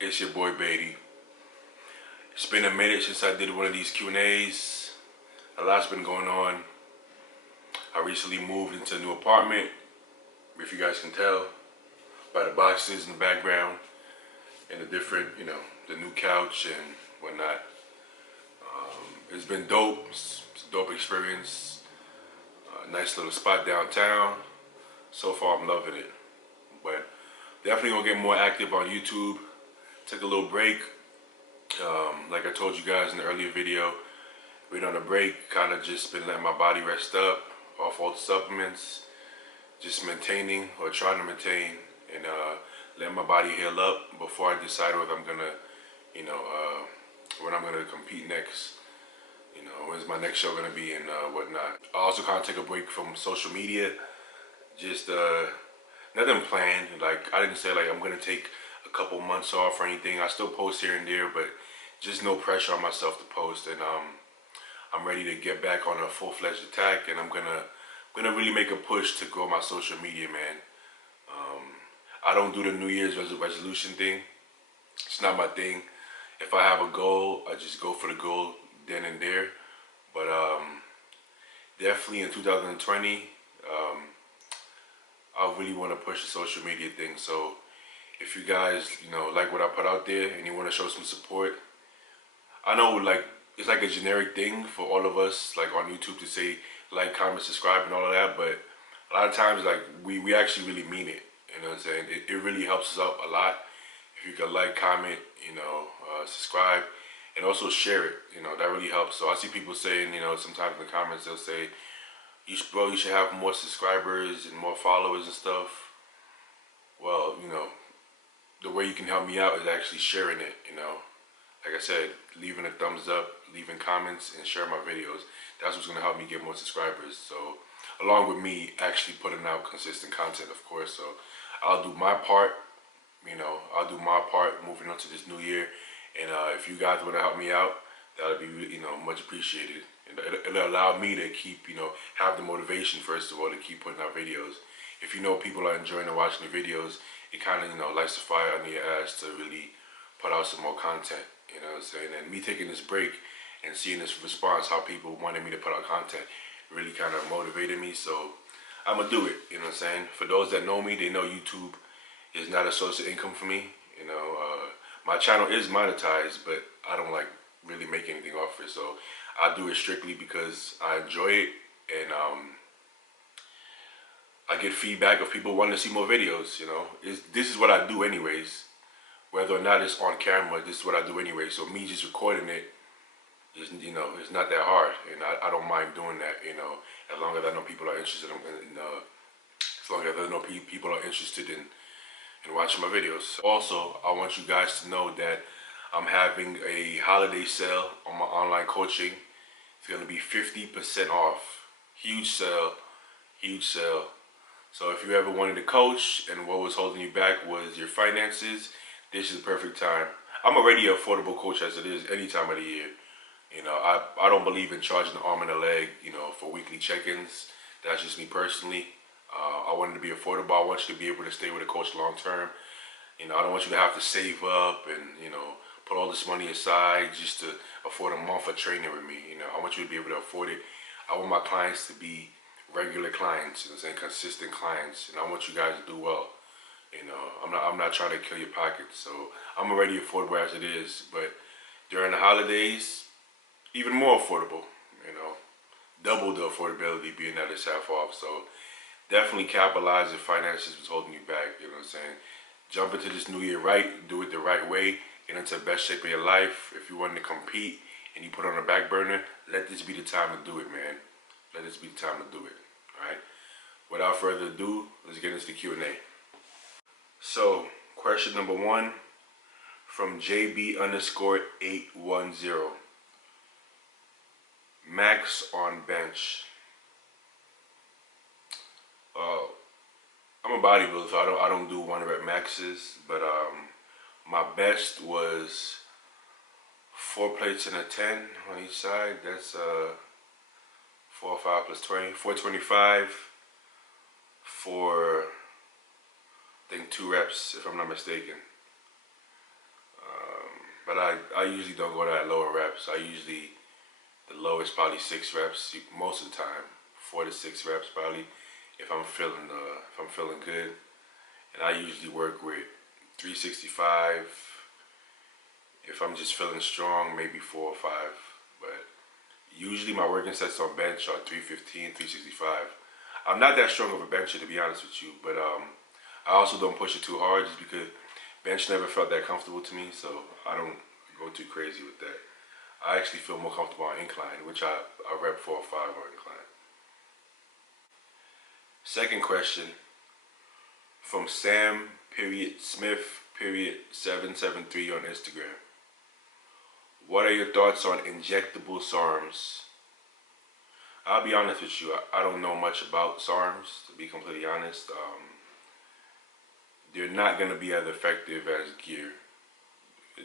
It's your boy Beatty. It's been a minute since I did one of these Q&As. A lot's been going on. I recently moved into a new apartment, if you guys can tell by the boxes in the background and the different, the new couch and whatnot. It's been dope. It's a dope experience. Nice little spot downtown. So far, I'm loving it. But definitely gonna get more active on YouTube. Took a little break. Like I told you guys in the earlier video, been on a break, kind of just been letting my body rest up off all the supplements, just maintaining or trying to maintain and letting my body heal up before I decide whether I'm gonna, when I'm gonna compete next. When's my next show gonna be and whatnot. I also kind of take a break from social media, just nothing planned. Like I didn't say like I'm gonna take a couple months off or anything. I still post here and there, but just no pressure on myself to post. And I'm ready to get back on a full-fledged attack, and I'm gonna really make a push to grow my social media, man. I don't do the New Year's resolution thing. It's not my thing. If I have a goal, I just go for the goal then and there. But definitely in 2020, I really want to push the social media thing. So if you guys, like what I put out there and you want to show some support, I know like it's like a generic thing for all of us, like on YouTube, to say like, comment, subscribe, and all of that. But a lot of times, like we actually really mean it. You know what I'm saying? It really helps us out a lot if you can like, comment, subscribe, and also share it. That really helps. So I see people saying, sometimes in the comments they'll say, you should have more subscribers and more followers and stuff. Well, the way you can help me out is actually sharing it. Like I said, leaving a thumbs up, leaving comments, and sharing my videos. That's what's gonna help me get more subscribers. So, along with me actually putting out consistent content, of course. So, I'll do my part. I'll do my part moving on to this new year. And if you guys want to help me out, that'll be, much appreciated. And it'll allow me to keep, have the motivation, first of all, to keep putting out videos. If people are enjoying and watching the videos, it kind of, lights the fire under your ass to really put out some more content. You know what I'm saying? And me taking this break and seeing this response, how people wanted me to put out content, really kind of motivated me. So I'm going to do it. You know what I'm saying? For those that know me, they know YouTube is not a source of income for me. My channel is monetized, but I don't like really make anything off it. So I do it strictly because I enjoy it, and I get feedback of people wanting to see more videos. This is what I do anyways. Whether or not it's on camera, this is what I do anyway. So me just recording it is, it's not that hard, and I don't mind doing that. As long as I know people are interested as long as I know people are interested in watching my videos. Also, I want you guys to know that I'm having a holiday sale on my online coaching. It's gonna be 50% off. Huge sale, huge sale. So if you ever wanted to coach and what was holding you back was your finances, this is the perfect time. I'm already an affordable coach as it is any time of the year. I don't believe in charging an arm and a leg, for weekly check-ins. That's just me personally. I want it to be affordable. I want you to be able to stay with a coach long term. I don't want you to have to save up and, put all this money aside just to afford a month of training with me. I want you to be able to afford it. I want my clients to be regular clients, consistent clients, and I want you guys to do well. I'm not trying to kill your pockets, so I'm already affordable as it is, but during the holidays, even more affordable, double the affordability being that it's half off. So definitely capitalize if finances was holding you back, you know what I'm saying? Jump into this new year right, do it the right way, get into the best shape of your life. If you want to compete and you put it on the back burner, let this be the time to do it, man. Let this be the time to do it, all right? Without further ado, let's get into the Q&A. So, question number 1 from JB_810. Max on bench. I'm a bodybuilder, so I don't do 1 rep maxes, but my best was 4 plates and a 10 on each side. That's 4 or 5 plus 20, 425 for I think 2 reps, if I'm not mistaken. I usually don't go that lower reps. The lowest probably 6 reps most of the time, 4 to 6 reps probably if I'm feeling good. And I usually work with 365. If I'm just feeling strong, maybe 4 or 5. But usually my working sets on bench are 315, 365. I'm not that strong of a bencher to be honest with you, but I also don't push it too hard just because bench never felt that comfortable to me, so I don't go too crazy with that. I actually feel more comfortable on incline, which I rep 4 or 5 on incline. Second question from Sam.Smith.773 on Instagram. What are your thoughts on injectable SARMs? I'll be honest with you, I don't know much about SARMs, to be completely honest. They're not going to be as effective as gear.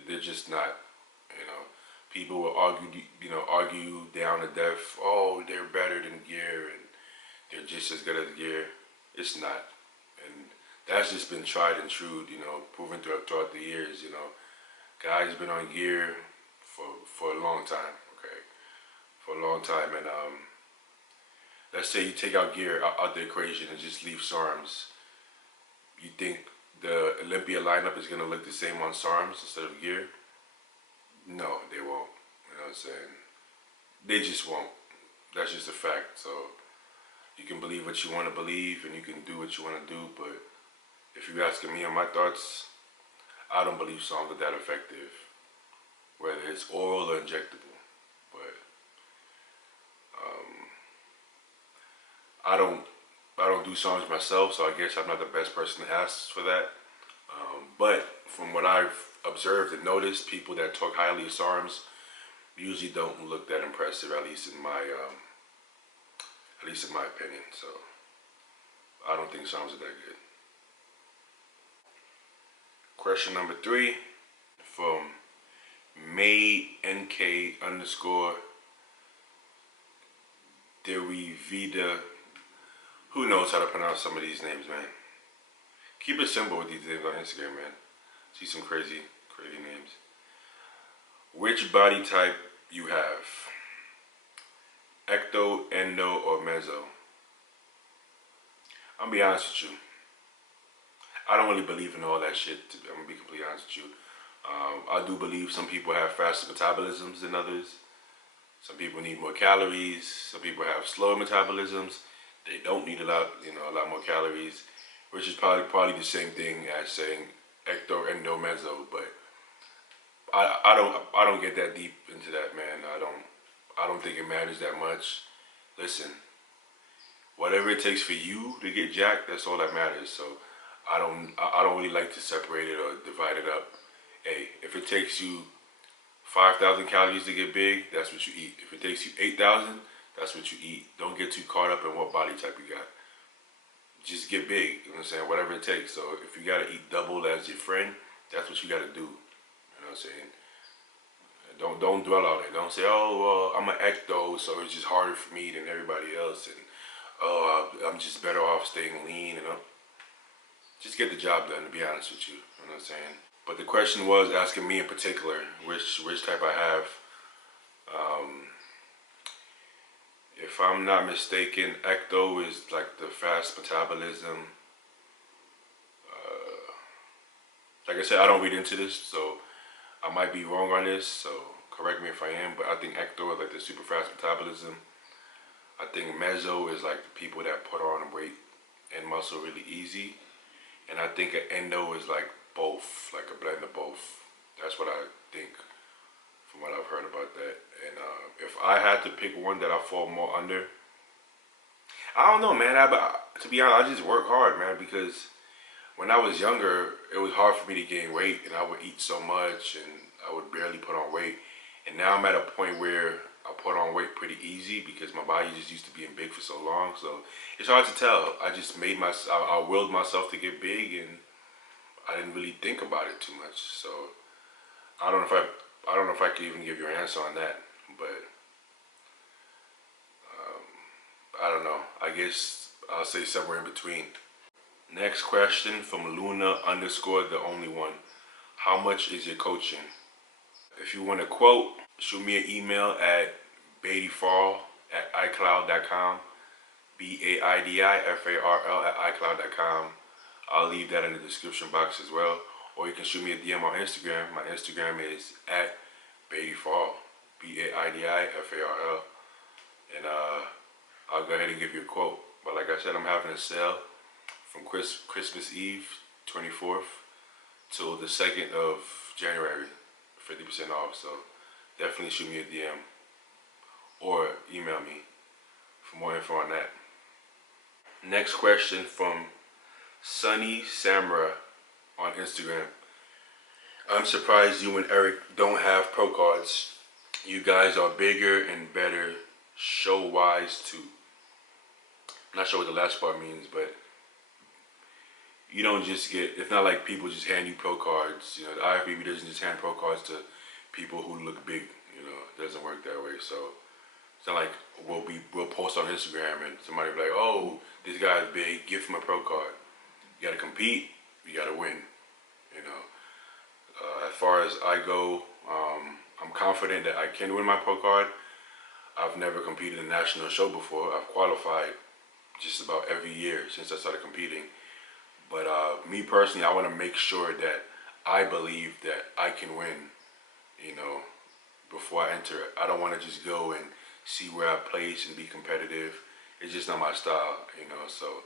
They're just not, you know. People will argue down to death, oh, they're better than gear and they're just as good as gear. It's not. And that's just been tried and true, proven throughout the years, Guys been on gear for a long time, okay? For a long time. And let's say you take out gear out the equation and just leave SARMs. You think the Olympia lineup is going to look the same on SARMs instead of gear? No, they won't. You know what I'm saying? They just won't. That's just a fact. So you can believe what you want to believe and you can do what you want to do, but if you're asking me on my thoughts, I don't believe SARMs are that effective, whether it's oral or injectable. But I don't do SARMs myself, so I guess I'm not the best person to ask for that. But from what I've observed and noticed, people that talk highly of SARMs usually don't look that impressive, at least in my opinion. So I don't think SARMs are that good. Question number 3 from MayNK_Derivida. Who knows how to pronounce some of these names, man? Keep it simple with these names on Instagram, man. See some crazy names. Which body type you have? Ecto, endo, or meso? I'm gonna be honest with you. I don't really believe in all that shit. I'm gonna be completely honest with you. I do believe some people have faster metabolisms than others. Some people need more calories. Some people have slower metabolisms. They don't need a lot more calories, which is probably the same thing as saying ecto, endo, meso. But I don't get that deep into that, man. I don't think it matters that much. Listen, whatever it takes for you to get jacked, that's all that matters. So I don't really like to separate it or divide it up. Hey, if it takes you 5,000 calories to get big, that's what you eat. If it takes you 8,000, that's what you eat. Don't get too caught up in what body type you got. Just get big, you know what I'm saying? Whatever it takes. So if you gotta eat double as your friend, that's what you gotta do. You know what I'm saying? Don't dwell on it. Don't say, oh, well, I'm an ecto, so it's just harder for me than everybody else, and oh, I'm just better off staying lean. Just get the job done. To be honest with you, you know what I'm saying. But the question was asking me in particular which type I have. If I'm not mistaken, ecto is like the fast metabolism. Like I said, I don't read into this, so I might be wrong on this, so correct me if I am, but I think ecto is like the super fast metabolism. I think meso is like the people that put on weight and muscle really easy. And I think an endo is like both, like a blend of both. That's what I think from what I've heard about that. And if I had to pick one that I fall more under, I don't know, man. To be honest, I just work hard, man, because when I was younger, it was hard for me to gain weight, and I would eat so much, and I would barely put on weight. And now I'm at a point where I put on weight pretty easy because my body just used to being big for so long. So it's hard to tell. I just I willed myself to get big, and I didn't really think about it too much. So I don't know if I can even give you an answer on that, but I don't know. I guess I'll say somewhere in between. Next question from Luna_the only one. How much is your coaching? If you want a quote, shoot me an email at baidifall@icloud.com. BAIDIFARL@icloud.com. I'll leave that in the description box as well. Or you can shoot me a DM on Instagram. My Instagram is at baidifall, BAIDIFARL. And I'll go ahead and give you a quote. But like I said, I'm having a sale from Christmas Eve, 24th, till the 2nd of January, 50% off. So definitely shoot me a DM or email me for more info on that. Next question from Sunny Samra on Instagram. I'm surprised you and Eric don't have pro cards. You guys are bigger and better show-wise too. I'm not sure what the last part means, but you don't just get, it's not like people just hand you pro cards. You know, the IFBB doesn't just hand pro cards to people who look big. You know, it doesn't work that way. So it's not like we'll post on Instagram and somebody will be like, oh, this guy's big, give him a pro card. You gotta compete, you gotta win. You know, as far as I go, I'm confident that I can win my pro card. I've never competed in a national show before. I've qualified just about every year since I started competing. But me personally, I want to make sure that I believe that I can win, you know, before I enter it. I don't want to just go and see where I place and be competitive. It's just not my style, you know. So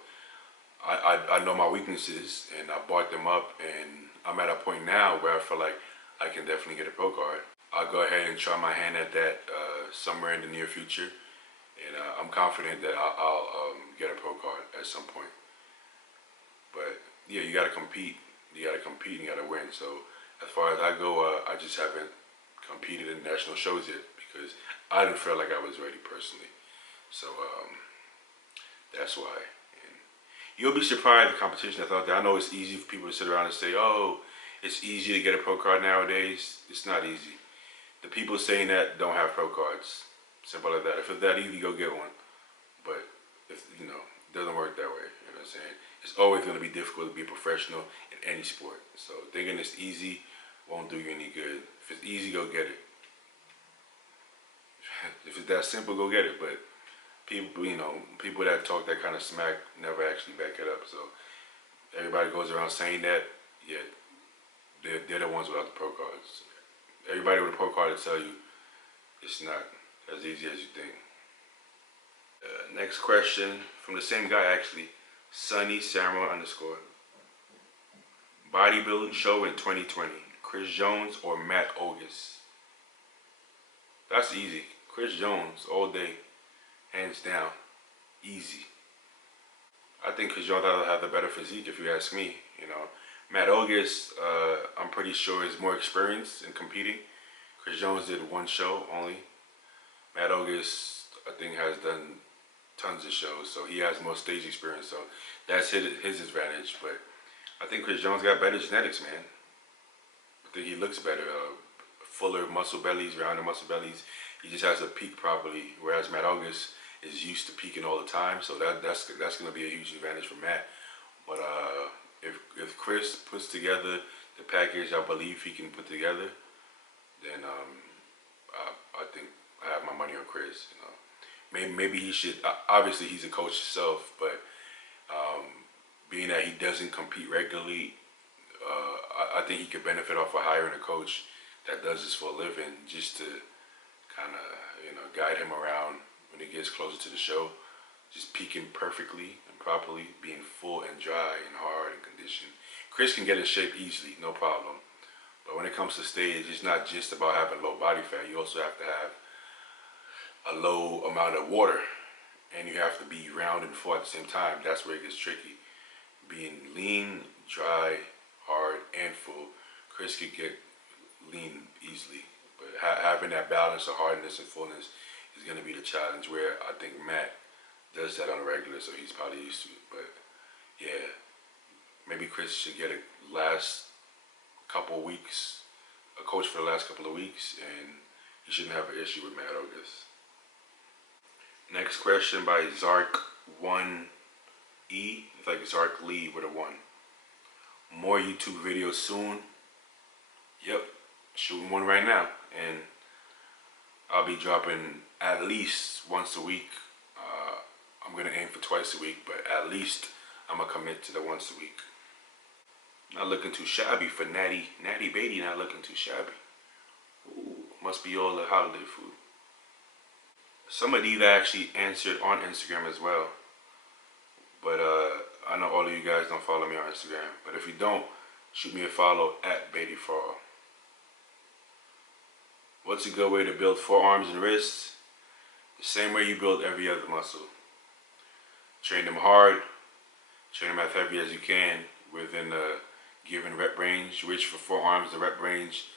I know my weaknesses and I bought them up, and I'm at a point now where I feel like I can definitely get a pro card. I'll go ahead and try my hand at that somewhere in the near future, and I'm confident that I'll get a pro card at some point. But yeah, you gotta compete. You gotta compete and you gotta win. So as far as I go, I just haven't competed in national shows yet because I didn't feel like I was ready personally. So that's why. And you'll be surprised the competition that's out there. I know it's easy for people to sit around and say, oh, it's easy to get a pro card nowadays. It's not easy. The people saying that don't have pro cards. Simple as that. If it's that easy, go get one. But if you know, it doesn't work that way. You know what I'm saying? It's always going to be difficult to be a professional in any sport. So thinking it's easy won't do you any good. If it's easy, go get it. If it's that simple, go get it. But people, you know, people that talk that kind of smack never actually back it up. So everybody goes around saying that, yeah, they're the ones without the pro cards. Everybody with a pro card will tell you it's not as easy as you think. Next question from the same guy actually, Sunny Samuel _ bodybuilding show in 2020, Chris Jones or Matt Ogus? That's easy. Chris Jones all day, hands down, easy. I think Chris Jones has the better physique if you ask me. You know, Matt Ogus, I'm pretty sure is more experienced in competing. Chris Jones did one show only. Matt Ogus, I think, has done tons of shows, so he has more stage experience, so that's his advantage. But I think Chris Jones got better genetics, man. I think he looks better, fuller muscle bellies, rounded muscle bellies. He just has to peak properly, whereas Matt Ogus is used to peaking all the time, so that's going to be a huge advantage for Matt. But if Chris puts together the package I believe he can put together, then I think I have my money on Chris. You know, maybe he should. Obviously, he's a coach himself, but being that he doesn't compete regularly, I think he could benefit off of hiring a coach that does this for a living, just to kind of, you know, guide him around when it gets closer to the show, just peaking perfectly and properly, being full and dry and hard and conditioned. Chris can get in shape easily, no problem. But when it comes to stage, it's not just about having low body fat. You also have to have a low amount of water, and you have to be round and full at the same time. That's where it gets tricky. Being lean, dry, hard, and full, Chris could get lean easily. But having that balance of hardness and fullness is going to be the challenge, where I think Matt does that on a regular, so he's probably used to it. But yeah, maybe Chris should get a last couple of weeks, a coach for the last couple of weeks, and he shouldn't have an issue with Matt Ogus. Next question by Zark1E. It's like Zark Lee with a 1. More YouTube videos soon. Yep. shooting one right now, and I'll be dropping at least once a week. I'm gonna aim for twice a week, but at least I'm gonna commit to the once a week. Not looking too shabby for Natty Beatty. Not looking too shabby. Ooh, must be all the holiday food. Some of these I actually answered on Instagram as well, but I know all of you guys don't follow me on Instagram. But if you don't, shoot me a follow at Beatty for all. What's a good way to build forearms and wrists? The same way you build every other muscle. Train them hard, train them as heavy as you can within a given rep range, which for forearms, the rep range,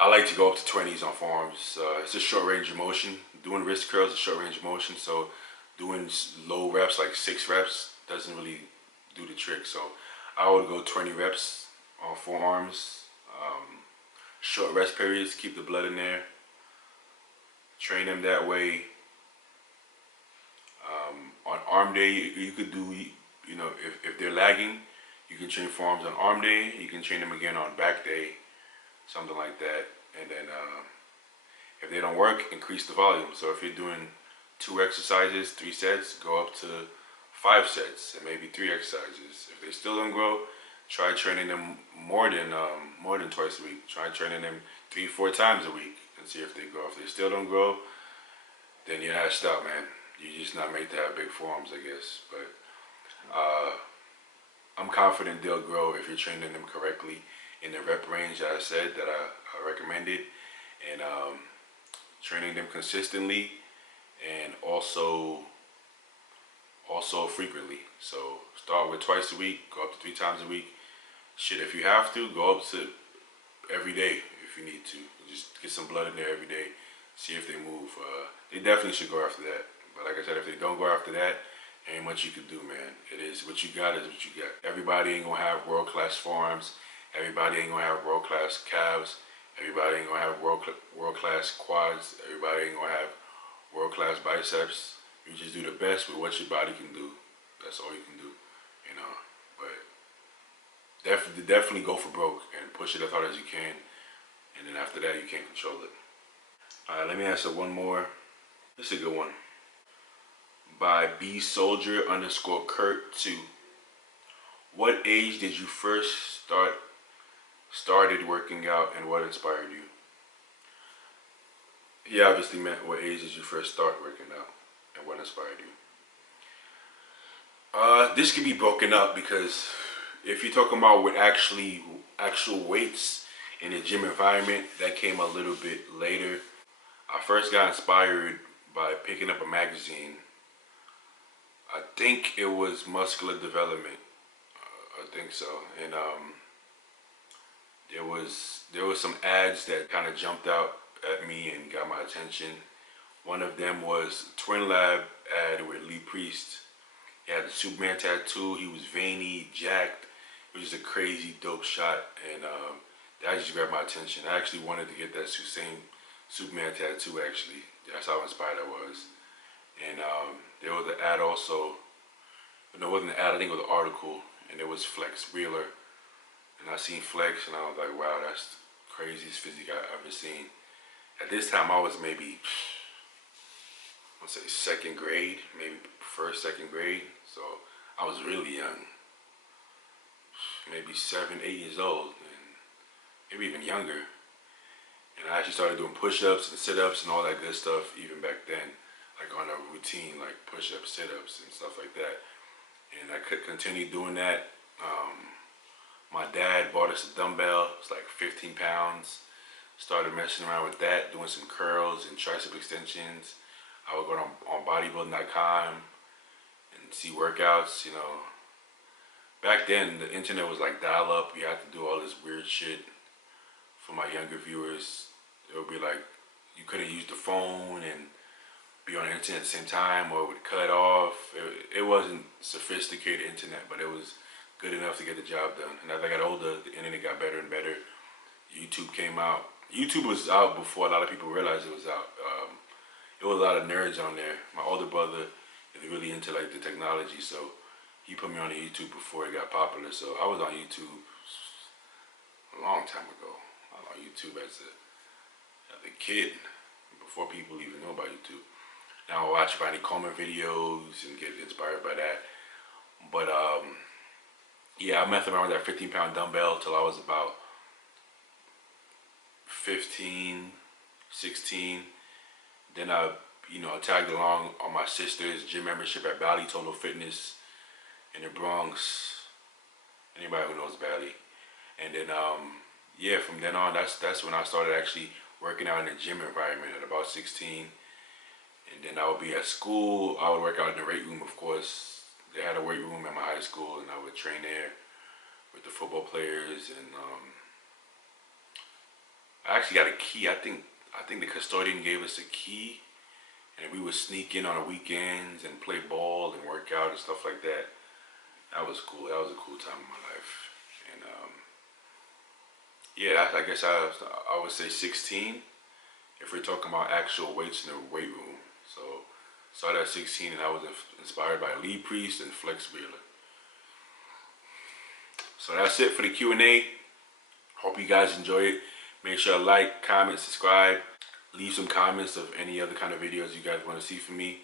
I like to go up to 20s on forearms. It's a short range of motion. Doing wrist curls is a short range of motion, so doing low reps, like 6 reps, doesn't really do the trick. So I would go 20 reps on forearms. Short rest periods, keep the blood in there. Train them that way. On arm day, you could do, you know, if they're lagging, you can train forearms on arm day. You can train them again on back day, something like that. And then if they don't work, increase the volume. So if you're doing 2 exercises, 3 sets, go up to 5 sets and maybe 3 exercises. If they still don't grow, try training them more than twice a week. Try training them 3-4 times a week and see if they grow. If they still don't grow, then you're assed out, man. You're just not made to have big forearms, I guess. But I'm confident they'll grow if you're training them correctly in the rep range that I said that I recommended, and training them consistently and also frequently. So start with twice a week, go up to 3 times a week. Shit, if you have to, go up to every day if you need to. Just get some blood in there every day, see if they move. They definitely should go after that. But like I said, if they don't go after that, ain't much you can do, man. It is what you got is what you got. Everybody ain't gonna have world-class forearms. Everybody ain't gonna have world-class calves. Everybody ain't gonna have world-class quads. Everybody ain't gonna have world-class biceps. You just do the best with what your body can do. That's all you can do, you know. But definitely go for broke and push it as hard as you can. And then after that, you can't control it. All right, let me answer one more. This is a good one. By bsoldier_Kurt2. What age did you first started working out, and what inspired you? He obviously meant what age did you first start working out and what inspired you. This can be broken up because if you're talking about with actual weights in a gym environment, that came a little bit later. I first got inspired by picking up a magazine. I think it was Muscular Development. I think so. And there was some ads that kind of jumped out at me and got my attention. One of them was Twin Lab ad with Lee Priest. He had the Superman tattoo. He was veiny, jacked. It was just a crazy dope shot, and that just grabbed my attention. I actually wanted to get that same Superman tattoo. Actually, that's how inspired I was. And there was an ad also. No, it wasn't an ad. I think it was an article, and it was Flex Wheeler. And I seen Flex, and I was like, wow, that's the craziest physique I've ever seen. At this time, I was maybe, I'd say 2nd grade, maybe 1st, 2nd grade. So I was really young, maybe 7, 8 years old, and maybe even younger. And I actually started doing push-ups and sit-ups and all that good stuff even back then, like on a routine, like push-ups, sit-ups, and stuff like that. And I could continue doing that. My dad bought us a dumbbell. It's like 15 pounds. Started messing around with that, doing some curls and tricep extensions. I would go on bodybuilding.com and see workouts, you know. Back then, the internet was like dial-up. You had to do all this weird shit. For my younger viewers, it would be like you couldn't use the phone and be on the internet at the same time, or it would cut off. It wasn't sophisticated internet, but it was good enough to get the job done. And as I got older, the internet got better and better. YouTube came out. YouTube was out before a lot of people realized it was out. There was a lot of nerds on there. My older brother is really into like the technology, so he put me on the YouTube before it got popular. So I was on YouTube a long time ago. I was on YouTube as a kid, before people even know about YouTube. Now I watch Ronnie Coleman videos and get inspired by that. But yeah, I messed around with that 15-pound dumbbell till I was about 15, 16. Then I, tagged along on my sister's gym membership at Bally Total Fitness in the Bronx. Anybody who knows Bally. And then, yeah, from then on, that's when I started actually working out in the gym environment at about 16. And then I would be at school. I would work out in the weight room, of course. They had a weight room at my high school, and I would train there with the football players. And I actually got a key. I think the custodian gave us a key, and we would sneak in on the weekends and play ball and work out and stuff like that. That was cool. That was a cool time in my life. And yeah, I guess I would say 16 if we're talking about actual weights in the weight room. So started at 16, and I was inspired by Lee Priest and Flex Wheeler. So that's it for the Q&A. Hope you guys enjoy it. Make sure to like, comment, subscribe. Leave some comments of any other kind of videos you guys want to see from me.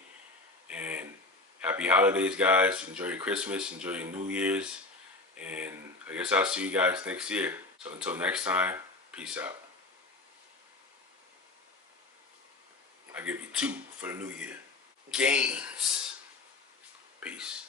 And happy holidays, guys. Enjoy your Christmas. Enjoy your New Year's. And I guess I'll see you guys next year. So until next time, peace out. I give you 2 for the new year. Gains. Peace.